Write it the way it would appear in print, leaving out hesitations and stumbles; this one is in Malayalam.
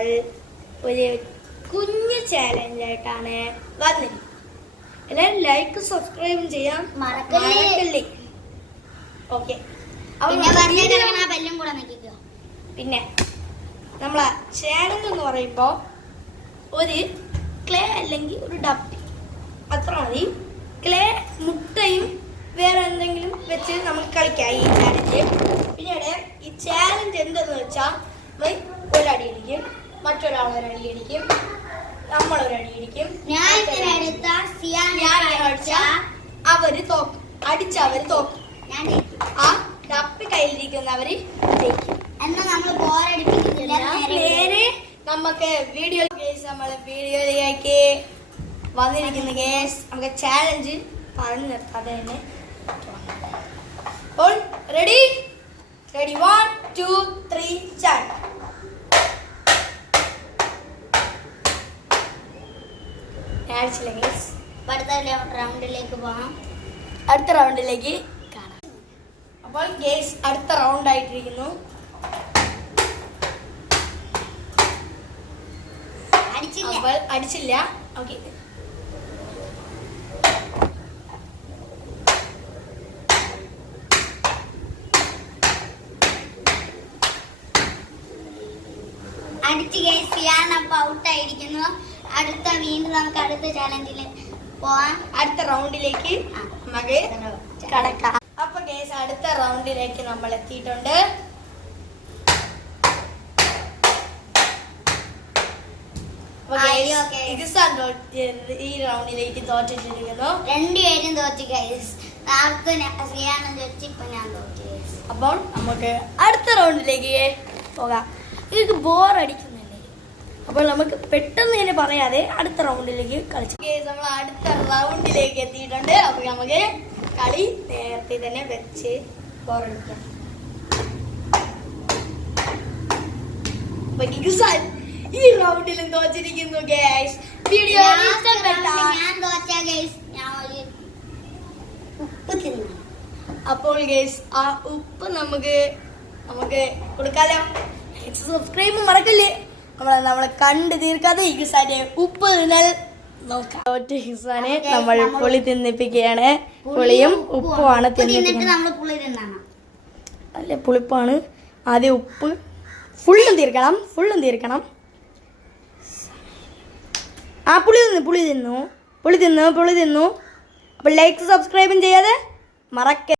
നമ്മൾ ഒരു കുഞ്ഞു ചാലഞ്ചായിട്ടാണ് വന്നിരിക്കുന്നത്. എല്ലാവരും ലൈക്ക് സബ്സ്ക്രൈബും ചെയ്യാൻ മറക്കല്ലേ. ഓക്കെ, പിന്നെ നമ്മളെ ചാലഞ്ച് എന്ന് പറയുമ്പോൾ ഒരു ക്ലേ അല്ലെങ്കിൽ ഒരു ഡപ്പി അത്ര മതി. ക്ലേ, മുട്ടയും വേറെ എന്തെങ്കിലും വെച്ച് നമുക്ക് കളിക്കാം ഈ ചാലഞ്ച്. പിന്നീട് ഈ ചാലഞ്ച് എന്തെന്ന് വെച്ചാൽ ഒരടി അടിക്കും, മറ്റൊരാൾ ഒരടി അടിക്കും, നമ്മളൊരടി അടിക്കും. അവര് തോക്കും, അടിച്ചവര് തോക്കും. ആ ഡപ്പി കയ്യിലിരിക്കുന്നവര് ജയിക്കും. പേര് നമുക്ക് വീഡിയോയിലേക്ക് വന്നിരിക്കുന്ന കേസ് നമുക്ക് ചാലഞ്ച് പറഞ്ഞു നിർത്താതെ തന്നെ അപ്പോൾ റെഡി 1 2 3 സ്റ്റാർട്ട്. റൗണ്ടിലേക്ക് പോകാം. അടുത്ത റൗണ്ടിലേക്ക് കാണാം. അപ്പോൾ ഗേസ് അടുത്ത റൗണ്ട് ആയിട്ടിരിക്കുന്നു. അടിച്ചില്ല. ഓക്കെ, ഔട്ടായിരിക്കുന്നു. വീണ്ടും നമുക്ക് അടുത്ത ചാലഞ്ചിൽ പോവാം. അടുത്ത റൗണ്ടിലേക്ക് നമുക്ക് കടക്കാം. അപ്പൊ ഗേസ് അടുത്ത റൗണ്ടിലേക്ക് നമ്മൾ എത്തിയിട്ടുണ്ട്. ഈ റൗണ്ടിലേക്ക് തോറ്റിട്ടിരിക്കുന്നു. രണ്ടുപേരും തോറ്റു ഗൈസ്. ഞാൻ തോറ്റു. അപ്പോൾ നമുക്ക് അടുത്ത റൗണ്ടിലേക്ക് പോകാം. ഇത് ബോർ അടിക്കുന്നില്ലേ, അപ്പോൾ നമുക്ക് പെട്ടെന്ന് തന്നെ പറയാതെ അടുത്ത റൗണ്ടിലേക്ക് കളിച്ചു. നമ്മൾ അടുത്ത റൗണ്ടിലേക്ക് എത്തിയിട്ടുണ്ട്. അപ്പോൾ നമുക്ക് കളി നേരത്തെ തന്നെ വെച്ച് ബോറടിക്കാം. ഈ റൗണ്ടിലും തോച്ചിരിക്കുന്നു ഗൈസ്. വീഡിയോ അപ്പോൾ ഗൈസ് ആ ഉപ്പ് നമുക്ക് കൊടുക്കാലോ. സബ്സ്ക്രൈബ് മറക്കല്ലേ. നമ്മളെ കണ്ട് തീർക്കാതെ ഹിസാനെ ഉപ്പ് തിന്നൽ നോക്കാം. ഹിസാനെ നമ്മൾ പുളി തിന്നിപ്പിക്കുകയാണ്. പുളിയും ഉപ്പുമാണ് തിന്നിപ്പിക്കുന്നത്. അല്ലെ, പുളിപ്പാണ്. ആദ്യം ഉപ്പ് ഫുള്ളും തീർക്കണം. ആ പുളി തിന്നു. അപ്പോൾ ലൈക്ക് സബ്സ്ക്രൈബും ചെയ്യാതെ മറക്ക.